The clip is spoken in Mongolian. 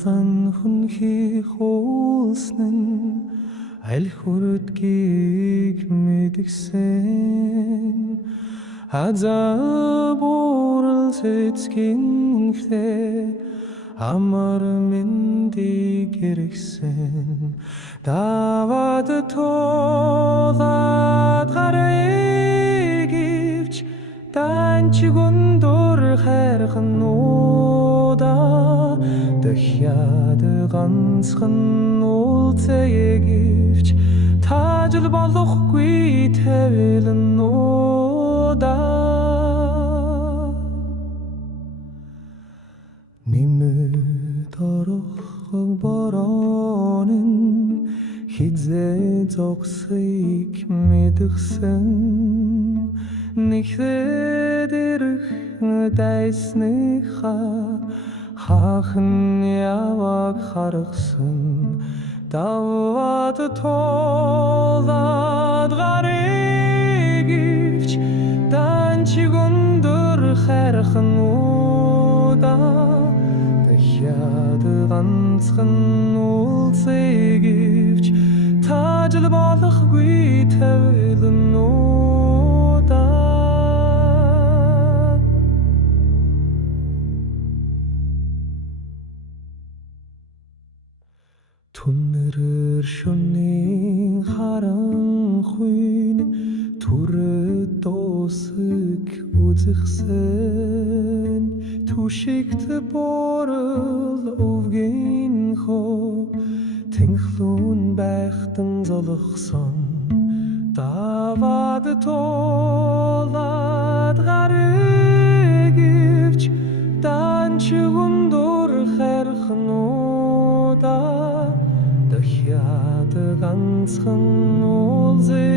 Алган хүнхий хуулсан аль хүрдгийг мэдгсэн азап урал цэцгинхлэ амар мэндийг эргсэн даваад тулаад гарыг ивч данчиг өндөр хайрхан нуда дахиад ганцхан уулзъяг ивч таажил болохгүй тавилан нуда нэмэт орох борооны хизээ зогсыг мэдгсэн нэгхэд ирэх дайсныхаа хаахан яваг харгасан даваад тулаад гарыг ивч данчиг өндөр хайрхан нуда дахиад ганцхан уулзъяг ивч таажил болохгүй тавилан нуда Түнэрэр шөнийн харанхуйн түрэд дуусаг үзэхсэн түшигт борол өвгэн хоо тэнхлүүн байхтан золгосон даваад тулаад гарыг ивч данчиг өндөр хайрхан нуда дахиад ганцхан уулзъяг